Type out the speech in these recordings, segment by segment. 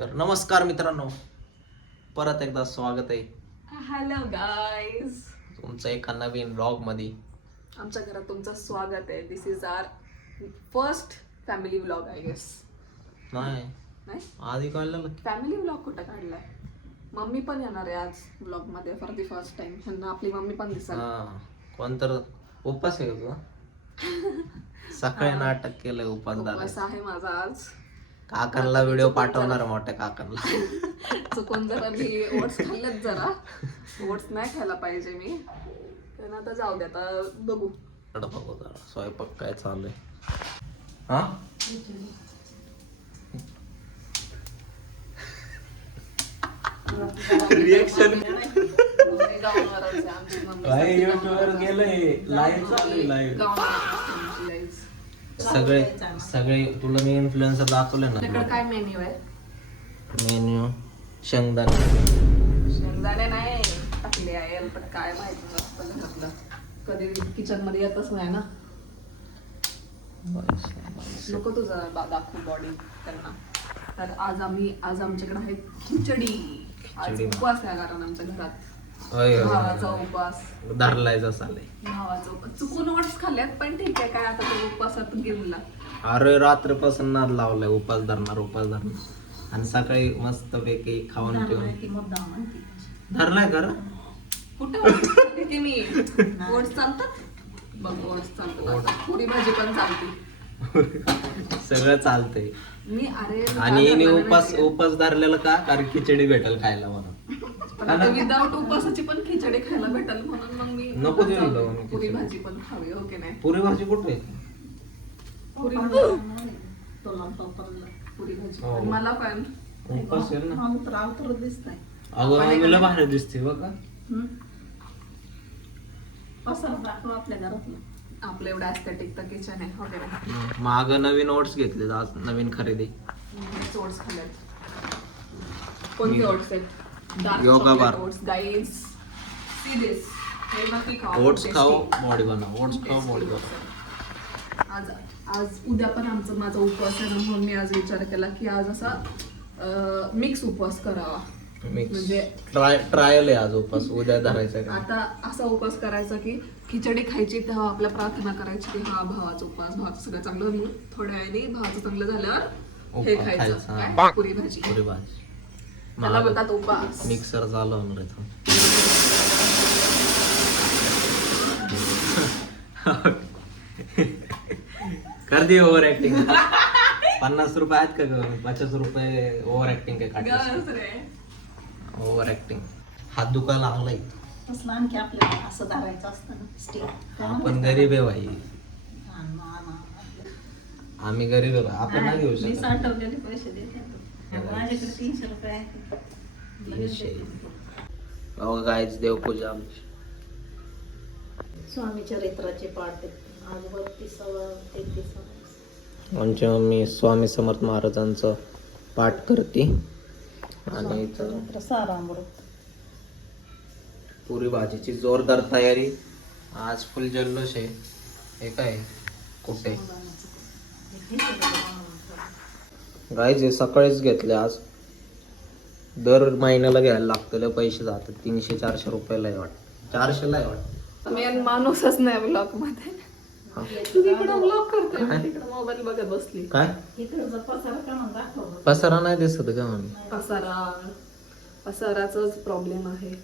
तर नमस्कार मित्रांनो, परत एकदा स्वागत आहे हॅलो गाईज, तुमचं एका नवीन ब्लॉग मध्ये. आमच्या घरात तुमचं स्वागत आहे. This is our first family vlog I guess. नाही नाही आधी काढलेलं फॅमिली व्लॉग कुठं काढलाय? मम्मी पण येणार आहे आज व्लॉग मध्ये फॉर द फर्स्ट टाइम. ह्यांना आपली मम्मी पण दिसेल. कोणतर उपास आहे का तुझा? सकाळी नाटक केलंय उपास उपवास आहे माझा आज. काकांना व्हिडिओ पाठवणार मोठ्या काकांना. चुकून जरा मी ओट्स खाल्लेत, जरा ओट्स नाही खायला पाहिजे मी. तर आता जाऊ दे, आता बघू. बघू जरा स्वयंपाक काय चालू आहे. हा रिएक्शन गेलंय लाईव्ह सगळे सगळे तुला मी इन्फ्लुएन्सर दाखवले ना. तुझ्याकडे काय मेन्यू आहे? मेन्यू शेंगदाणे शेंगदाणे नाही टाकले आहे, पण काय माहिती नसतं घरातलं. कधी किचन मध्ये येतच नाही ना. नको तुझं दाखवू बॉडी त्यांना. तर आज आमच्याकडे आहे खिचडी. आज उपवास आहे कारण आमच्या घरात भावाचा उपवास धरलाय जसा भावाचा उपवास. चुकून ओट्स खाल्ल्यात, पण ठीक आहे, काय आता तो उपवासात गेला. अरे रात्रीपासून नाद लावलाय उपास धरणार आणि सकाळी मस्त पैकी खाऊन पिऊन धरलाय कर. कुठे ते मी ओट्स चालतात बघ, ओट्स चालतात, पुरी भाजी पण चालते, सगळं चालतंय. मी अरे आणि हिने उपास धरलेला का कारण खिचडी भेटेल खायला म्हणून. विदाउट उपवासाची पण खिचडी खायला भेटेल म्हणून मग मी नको देऊ पुरी भाजी पण खावी. ओके नाही पुरी भाजी कुठे पुरी भाजी हो. मला पण उपास आहे ना. दिसत नाही. अगं मम्मीला बाहेर दिसते बघा. आपल्या घरात आपलं एवढं ॲस्थेटिक तर किचन आहे. ओके नाही माग नवीन ओट्स घेतले आज, नवीन खरेदी. ओट्स खाल्लेत. कोणते ओट्स आहेत? योगा बार ओट्स गाईज, सी दिस. हे नक्की खाओ. ओट्स खाओ बॉडी बनव. ओट्स खाओ बॉडी बनव. आज उद्या पण माझा उपवास आहे ना, म्हणून मी आज विचार केला की आज असा मिक्स उपवास करावा. म्हणजे ट्रायल आहे आज उपास, उद्या धरायचा का. आता असा उपवास करायचा की खिचडी खायची तेव्हा आपल्या प्रार्थना करायची की हा भावाचा उपवास, भावाचं सगळं चांगलं म्हणून थोड्या वेळाने भावाचं चांगलं झाल्यावर हे खायचं काय? पुरी भाजी. पुरी भाजी त्याला बोलतात उपवास. मिक्सर चालवणार कर दे ओव्हर ऍक्टिंग. 50 रुपये आहेत का ग? 50 रुपये ओव्हर ऍक्टिंग काय काढ. Over acting. हात दुखायला लागलाय. आणखी आपल्याला असं धरायचं असतं ना स्टिक. आपण गरीब आहे भाई, आम्ही गरीब आहे. आपण नाही घेऊ मी शकत. साठवलेले पैसे देते माझ्याकडे 300 रुपये आहेत. गायच देवपूजा आमची. स्वामी चरित्राचे पाठ आज 32-33. आमची मम्मी स्वामी समर्थ महाराजांचं पाठ करते. आणि सारामृत पुरी भाजीची जोरदार तयारी. आज फुल जल्लोष आहे. हे काय कुठे गाईज हे सकाळीच घेतले आज. दर महिन्याला घ्यायला लागतं, पैसे जातात 300-400 रुपयाला आहे वाटत. 400ला आहे वाटत. मेन माणूसच नाही ब्लॉग मध्ये. तिकडं ब्लॉग करतोय, तिकडं मोबाईल बघत बसली. काय इकडचा पसारा का मग दाखव. पसारा नाही दिसत का मम्मी? पसाराचाच प्रॉब्लेम आहे.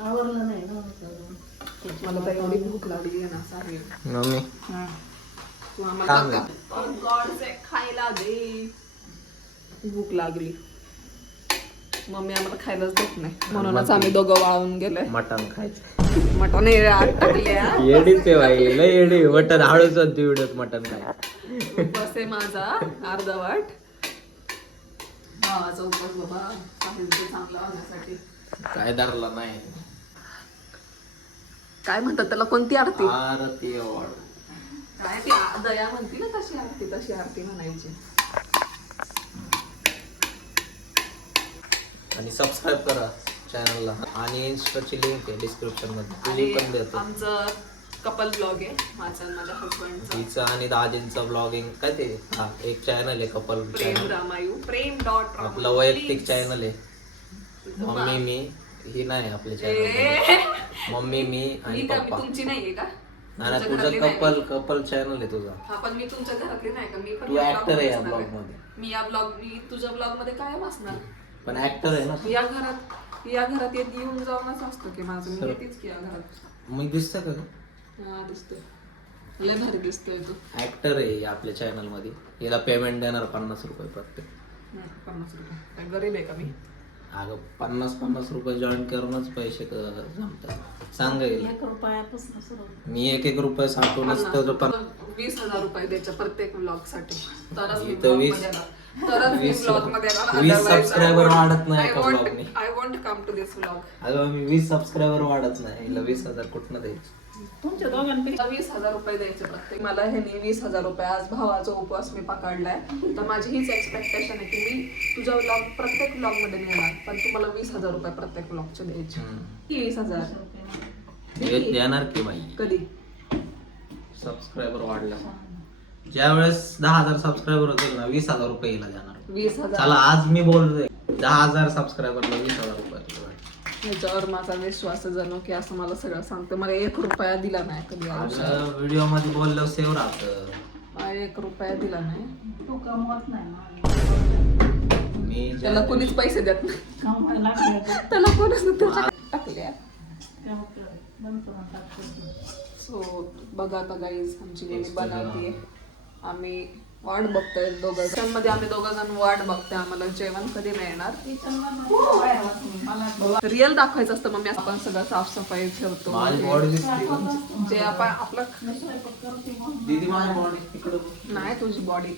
आवडलं नाही ना मला तर एवढी भूक लागली आहे ना सारी. मम्मी तू आम्हाला गॉडचे खायला दे. भूक लागली. मम्मी आम्हाला खायलाच देत नाही, म्हणूनच आम्ही दोघं वाळून गेलोय. मटण खायचं. मटण टाकले येडीच ते बाई, लय येडी. मटण हळूच होती व्हिडिओत मटण काय. उपवास आहे माझा अर्धवट. भावाचा उपवास बाबा, साहित्य चांगलं होण्यासाठी. काय धरला नाही. काय म्हणतात त्याला, कोणती आरती? आरती काय ती दया म्हणती ना, तशी आरती म्हणायची. आणि सबस्क्राईब करा चॅनलला. आणि इन्स्टाची लिंक आहे डिस्क्रिप्शन मध्ये, तुझी पण देतो. आमचं कपल ब्लॉग आहे माझा आणि माझ्या हसबंडचा. तिचं आणि दाजींचं ब्लॉगिंग काय ते हा एक चॅनल आहे कपल प्रेम रामायू प्रेम.रामायू आपलं वैयक्तिक चॅनल आहे. मम्मी मी ही नाही आपल्या चॅनल मम्मी मी आणि मी पप्पा. तुमची नाहीये का? नाही तुमच्या तुझं घरातली नाही कपल चॅनल आहे तुझा. हा पण मी तुमच्या घरातली नाही का? मी पण तू या ऍक्टर आहे या vlog ब्लॉग मध्ये. मी तुझ्या ब्लॉग मध्ये काय असणार? पण ऍक्टर आहे ना. या घरात येऊन जाऊनच असतो की माझं मी येतेच की या घरात. मग दिसतं का हा दिसतोय, लय भारी दिसतोय तू. ऍक्टर आहे आपल्या चॅनल मध्ये. याला पेमेंट देणार 50 रुपये प्रत्येक. 50 रुपये काय गरीब आहे का मी? अगं 50 रुपये जॉईन करूनच पैसे जमतात. सांग येईल 1 रुपयापासून सुरू. मी 1 रुपये साठवूनच तर 20,000 रुपये द्यायचे प्रत्येक व्लॉग साठी. तरच मी इथं vlog 20 मध्ये येणार. तरच मी vlog मध्ये येणार. 20 Otherwise, सबस्क्रायबर वाढत नाही का ब्लॉग नी. I won't come to this vlog. अगं मी 20 सबस्क्रायबर वाढत नाही. हिला 20,000 कुठनं द्यायचं. तुमच्या दोघांपेक्षा 20,000 रुपये द्यायचे प्रत्येक. मला ह्यानी 20,000 रुपये आज भावाचा उपवास मी पकडलाय. तर माझी हीच एक्सपेक्टेशन आहे की मी तुझ्या व्लॉग प्रत्येक व्लॉग मध्ये येणार, पण तू मला 20,000 रुपये प्रत्येक व्लॉगचे द्यायचे. 20,000 देणार की बाई. कधी? सबस्क्रायबर वाढला ज्या वेळेस 10,000 सबस्क्रायबर होतील ना 20,000 रुपये हिला देणार. 20,000. चला आज मी बोलतोय 10,000 सबस्क्रायबरला 20,000 रुपये. ह्याच्यावर माझा विश्वास जणू की असं मला सगळं सांगतं. मला 1 रुपया दिला नाही कधी आयुष्यात. व्हिडिओ मध्ये बोलल्यावर सेव्ह राहतं. मला 1 रुपया दिला नाही. तू कमवत नाही मला. मी त्याला कोणीच पैसे देत नाही. कमवायला लागलं त्याला कोणीच त्याच्या टाकल्या. नंतर टाकतो. सो बघा आता गाईज आमची मुली बनवतीये. आम्ही वाट बघतोय दोघं मध्ये. आम्ही दोघं जण वाट बघतोय आम्हाला जेवण कधी मिळणार. रिअल दाखवायचं असतं मग मी आपण सगळं साफसफाई ठेवतो. माझी बॉडी दिसते का? जे आपण आपलं दीदी माझी बॉडी तिकडं नाही तुझी बॉडी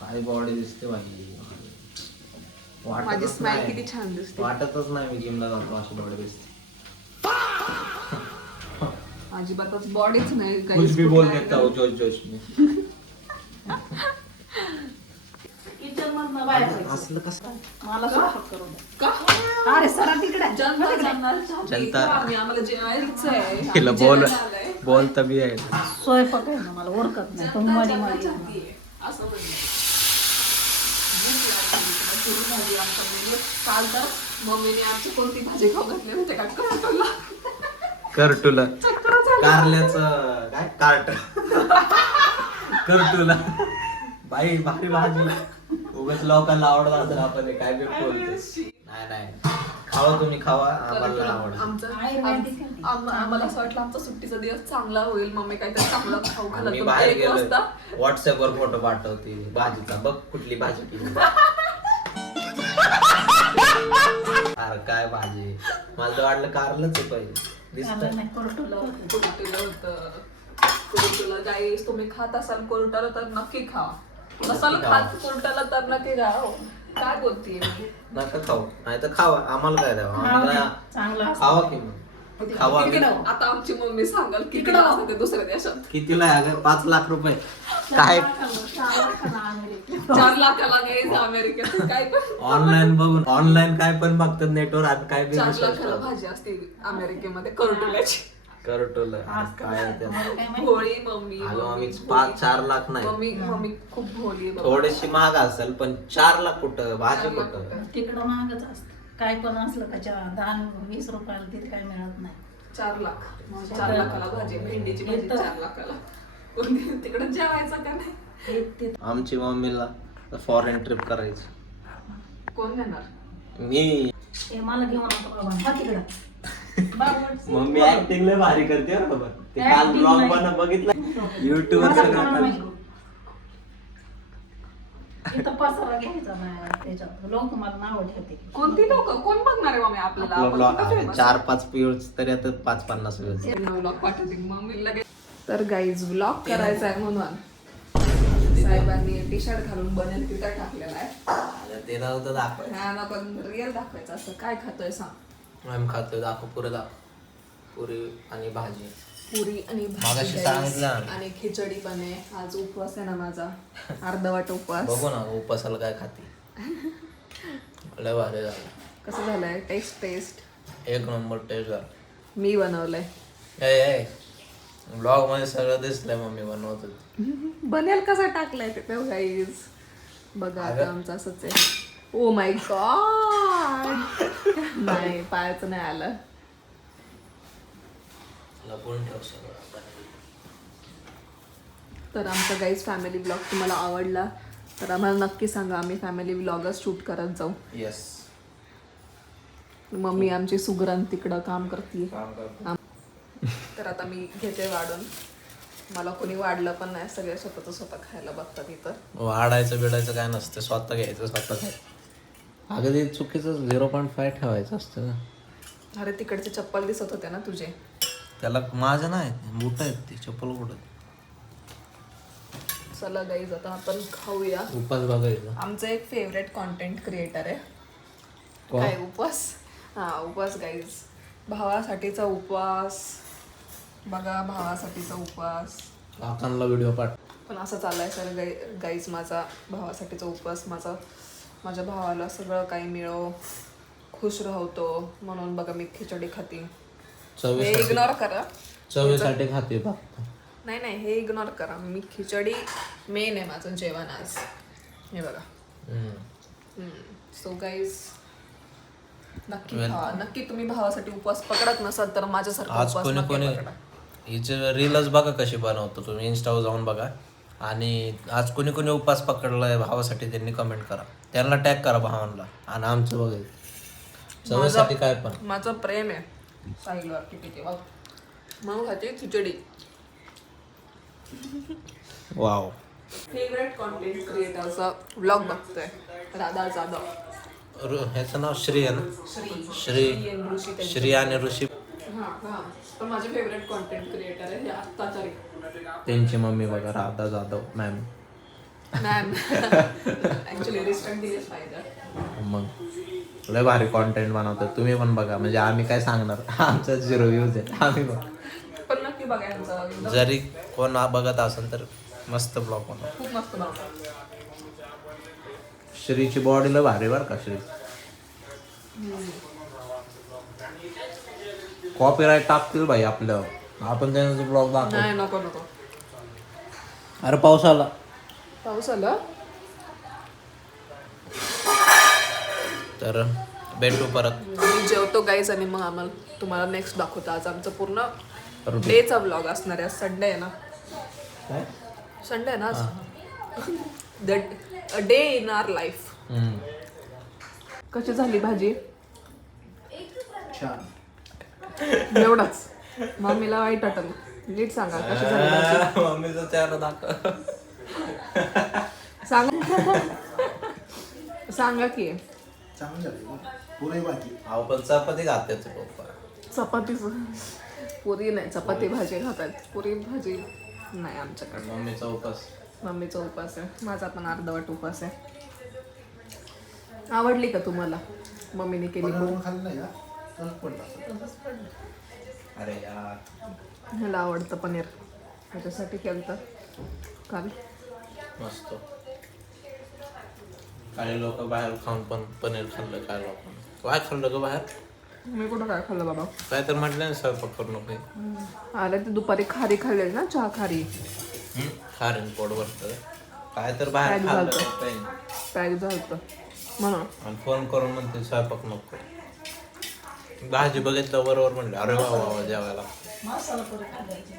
काय बॉडी दिसते बाई. माझी वाटतच स्माइल नाही. किती छान दिसते. वाटतच नाही मी जिमला जातो अशी बॉडी दिसते. अजिबातच बॉडीच नाही कुछ भी बोल देता हूँ जोश जोश में. किचन मधनं बाहेर जायचं. असलं कसं मला स्वयंपाक करू दे. का? अरे सरा तिकडे. जनता- आम्हाला जेवायचं आहे. तिला आम्ही बोल जेवायला आलोय. बोलता बी आहे. स्वयंपाक आहे ना मला ओळखत नाही. तुम्ही मध्ये मध्ये येऊ नका. असं म्हणलं. भूक लागली. पुरी भाजी आमचा मेनू. काल तर मम्मीने आमची कोणती भाजी खाऊ घातली माहिती का? करटोला. करटुला चक्कर झाली. कारल्याचं काय कार्ट करटुला बाई भारी भाजी. उगाच लोकांना आवडत असेल आपण हे काय बी बोलतो. नाही खावा तुम्ही खावा आम्हाला आवडत. आम्हाला असं वाटलं आमचा सुट्टीचा दिवस चांगला होईल. मम्मी काहीतरी चांगला खाऊ मी घालत बाहेर 1 गेलो वाजता. व्हॉट्सअप वर फोटो पाठवते भाजीचा. बघ कुठली भाजी केली. अरे काय भाजी. मला तर वाटलं कारलंच आहे पहिले. कारलं नाही, कोरटुलं होतं. कोरटुलं होतं. कोरटुलं गाईस तुम्ही खात असाल कोरटुलं तर नक्की खा. नसाल खात कोरटुलं तर नक्की खा. हो. काय बोलतीये मी? नका खाऊ नाही तर खावा. आम्हाला काय द्यावं. खाऊ दे. आम्हाला चांगलं असतं. खावा की मग. खावा की. आता आमची मम्मी सांगाल किती असतं ते दुसऱ्या देशात. कितीला आहे अगं 5 लाख रुपये काय 4 लाखाला घ्यायचं अमेरिकेत काय पण. ऑनलाईन काय पण बघतात नेटवर आणि काय बी 4 लाखाला भाजी असते अमेरिकेमध्ये करटुल्याची. करटोल काय ते. मला काय माहिती. भोळी मम्मी. अगं आम्ही 5-4 लाख नाही. मम्मी खूप भोळी आहे बाबा. थोडीशी महाग असेल पण 4 लाख कुठं भाजी 4 लाख कुठं. कुठं. तिकडं महागच असतं. काय पण असलं का 10-20 रुपयाला तिथे काय मिळत नाही. 4 लाख. 4 लाखाला भाजी भेंडीची भाजी 4 लाखाला. तिकडे जेवायचं का नाही? ते आमची मम्मीला फॉरेन ट्रिप करायची. कोण नेणार? मी ते मला घेऊन आता बाबा हा तिकडं. मम्मी ऍक्टिंग लय भारी करते बरं बाबा. ते काल Acting ब्लॉग नाही. पण बघितलं युट्यूब वर मला सगळं काम आता. नाही. इथं पसारा घ्यायचा नाही त्याच्यात. लोक मला नाव ठेवते. कोणती लोक कोण बघणार आहे मम्मी आपल्याला? आपला आपण ब्लॉग कुठं famous आहे? 4-5 व्ह्यूज तरी आता 5-50 व्ह्यूज. व्लॉग पाठवते मम्मी लगेच. तर गाईज व्लॉग करायचा आहे म्हणून साहेबांनी टी शर्ट घालून बनेल तिथं टाकलेला आहे. ते नव्हतं दाखव. हा ना पण रिअल दाखवायचं असं. काय खातोय सांग. आम्ही खातोय दाखव पुरं दाखव. पुरी आणि भाजी. पुरी आणि मगाशी भाजी सांगितलं guys. ना. आणि खिचडी पण आहे. आज उपवास आहे ना माझा. अर्धवट उपवास. बघू ना उपासाला काय खाते. लय भारी झालं. कसं झालंय? टेस्ट एक नंबर टेस्ट झाला. मी बनवलंय. ब्लॉग मध्ये सगळं दिसलंय मम्मी बनवत होती. बनेल कसा टाकलाय ते गाईज बघा. आता आमचं असंच आहे. Oh my God. नाही पायाचं नाही आलं. लपून ठेव सगळं. तर आमचा गाईज फॅमिली ब्लॉग तुम्हाला आवडला तर आम्हाला नक्की सांगा. आम्ही फॅमिली ब्लॉगच शूट करत जाऊ. येस. मम्मी आमची सुगरण तिकडं काम करते. काम करतो. तर आता मी घेते वाढून. मला कोणी वाढलं पण नाही. सगळे स्वतःच स्वतः खायला बघतात इथं. वाढायचं बिडायचं काय नसतं. स्वतः घ्यायचं स्वतः खायचं. अगं ते चुकीचं 0.5 ठेवायचं असतं ना. अरे तिकडचे चप्पल दिसत होते ना तुझे. त्याला माझं नाही बुट आहेत ती चप्पल कुठं. चला गाईज आता आपण खाऊया. उपास बघायचं. आमचं एक फेवरेट कॉन्टेंट क्रिएटर आहे. कोण? काय उपवास. हा उपवास गाईज. भावासाठीचा उपवास बघा. भावासाठीचा उपवास. काकांना व्हिडिओ पाठ. पण असं चाललंय सर गाईज. माझा भावासाठीचा उपवास. माझ्या भावाला सगळं काही मिळो, खुश राहतो म्हणून बघा मी खिचडी खाते. हे इग्नोर करा. चवीसाठी खाते फक्त. नाही हे इग्नोर करा. मी खिचडी मेन आहे माझं जेवण आज. हे बघा. सो गाईज नक्की खा. नक्की तुम्ही भावासाठी उपवास पकडत नसाल तर माझ्यासारखा आज उपवास कोणी नक्की कोणी पकडा. हिचे रीलच बघा कशी बनवतो. तुम्ही इंस्टावर जाऊन बघा. आणि आज कोणी कोणी उपवास पकडलाय भावासाठी त्यांनी कमेंट करा. त्यांना टॅग करा भावांना. आणि आमचं बघायचं चवीसाठी काय पण. माझं प्रेम आहे साहिलवर किती बघ. मग खाते खिचडी. वाव. फेवरेट कॉन्टेंट क्रिएटरचा व्लॉग बघतोय राधा जाधव. ह्याचं नाव श्री आहे ना. श्री आणि ऋषी. पण माझे फेवरेट कॉन्टेंट क्रिएटर आहे हे आत्ताच्या. त्यांची मम्मी बघा राधा जाधव मॅम. ऍक्च्युली रिस्टंट दिलेच पाहिजे. मग लय भारी कॉन्टेंट बनवतात. तुम्ही पण बघा. म्हणजे आम्ही काय सांगणार. आमचा 0 व्ह्यूज आहे. आम्ही बघ. पण नक्की बघायचं. जरी कोण बघत असेल तर मस्त ब्लॉग बनव. खूप मस्त बनवतात. श्रीची बॉडी लय भारी बरं का. श्री कॉपीराईट टाकतील भाई आपलं. आपण त्यांचा ब्लॉग दाखव. नाही नको. अरे पाऊस आला. पाऊस आला. तर भेटू परत. मी जेवतो गाईज आणि मग आम्हाला तुम्हाला नेक्स्ट दाखवतो. आज आमचं पूर्ण डेचा ब्लॉग असणार आहे. संडे आहे ना. संडे आहे ना आज. The day in our life. कशी झाली भाजी. एवढाच. मम्मीला वाईट वाटलं. नीट सांगा कशी झाली भाजी. मम्मीचा चेहरा दाखव. सांगा की. आपण चपाती खाते पप्पा. चपाती पुरी नाही. चपाती भाजी खातात. पुरी भाजी नाही आमच्याकडे. मम्मीचा उपास. मम्मीचा उपास आहे. माझा पण अर्धवट उपास आहे. आवडली का तुम्हाला मम्मीने केली. अरे यार ह्याला आवडतं पनीर. त्याच्यासाठी केलं काल. मस्त. काही लोक बाहेर खाऊन पण पनीर खाल्लं. काय लोक काय खाल्लं ग बाहेर. मी कुठं काय खाल्लं बाबा. काय तर म्हटलं ना स्वयंपाक करू नको. अरे ते दुपारी खारी खाल्लेली ना. चहा खारी. खारीन पोट भरतं. काय तर बाहेर खाल्लं. पॅक झालं म्हणून. आणि फोन करून म्हणते स्वयंपाक नको. भाजी बघितलं बरोबर म्हणलं अरे वा वा जेवायला. मसाला पुरी खायची.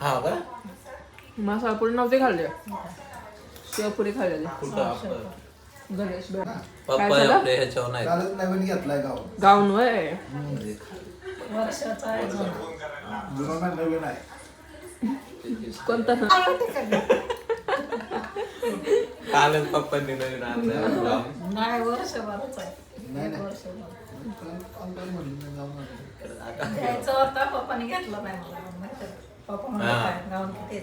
हा का. मसाला पुरी नव्हती खाल्ली. शेवपुरी खाल्लेली. कुठं आपलं गणेश भेट. पप्पा आपले ह्याच्यावर नाही. गाऊन वय. वर्षाचा आहे कोणता. कालच पप्पांनी नवीन आणलं. नाही वर्षभरच आहे. वर्षभर घ्यायचं होता. पप्पाने घेतलं नाही मला. पप्पा म्हणलं गाऊन किती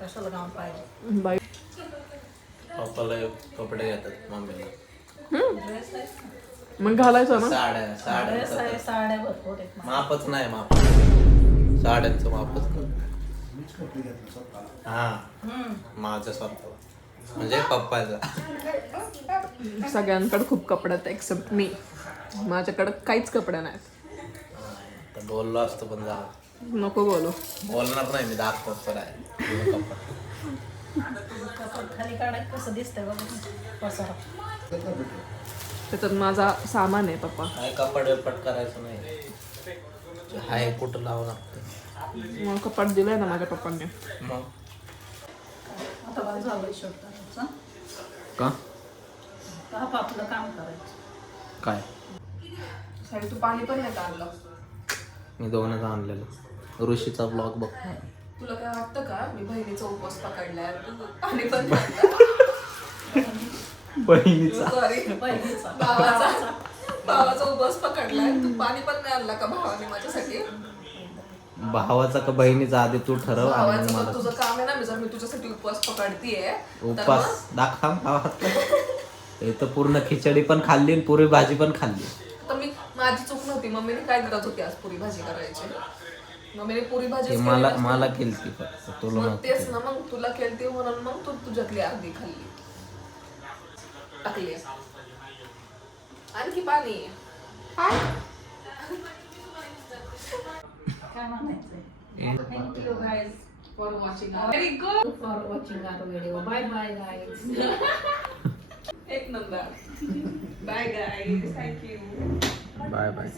कशाला गाऊन पाहिजे. बाई. पप्पाला कपडे घेतात मम्मीला. ड्रेस आहे. मग घालायचं ना. साड्या ड्रेस आहे. साड्या भरपूर आहेत. मापच नाही. माप साड्यांचं मापच नाही. हा माझं स्वतः म्हणजे पप्पाचा. सगळ्यांकडे खूप कपडे आहेत एक्सेप्ट मी. माझ्याकडे काहीच कपडे नाहीत. बोललो असतो पण जा नको बोलू. बोलणार नाही मी दाखवत तर आहे कपाट. कपाट खाली काढाय कसं दिसतंय बघ पसारा. त्याच्यात माझा सामान आहे पप्पा. काय कपाट वेपट करायचं नाही हाय कुठं लावं लागतं. मग कपाट दिलंय ना माझ्या पप्पांनी. मग आता बरं झालं शोधता का आपलं काम करायचं. काय साई तू पाणी पण नाही आणलं. मी दोनच आणलेलं. ऋषीचा ब्लॉग बघ. तुला काय वाटतं का मी बहिणीचा उपवास पकडलाय तू पाणी पण बहिणीचा सॉरी पहिलीचा भावाचा उपवास पकडलाय तू पाणी पण नाही आणला का भावाने माझ्यासाठी. भावाचा का बहिणीचा आधी तू ठरव आणि भावाचं मला तर तुझं काम आहे ना मी जर मी तुझ्यासाठी उपवास पकडतीये उपवास दाखव भावात. इथं पूर्ण खिचडी पण खाल्ली आणि पुरी भाजी पण खाल्ली. तर मी माझी चूक नव्हती. मम्मीने काय गरज होती आज पुरी भाजी करायची. मम्मीने पुरी भाजी ते मला केलती फक्त तुला नव्हती तेच ना मग तुला केलती म्हणून मग तू तुझ्यातली अर्धी खाल्ली टाकली. आणखी पाणी काय म्हणायचंय. Thank you guys for watching. Very good. For watching our video. Bye bye guys. एक number. Bye guys. Thank you. Bye bye.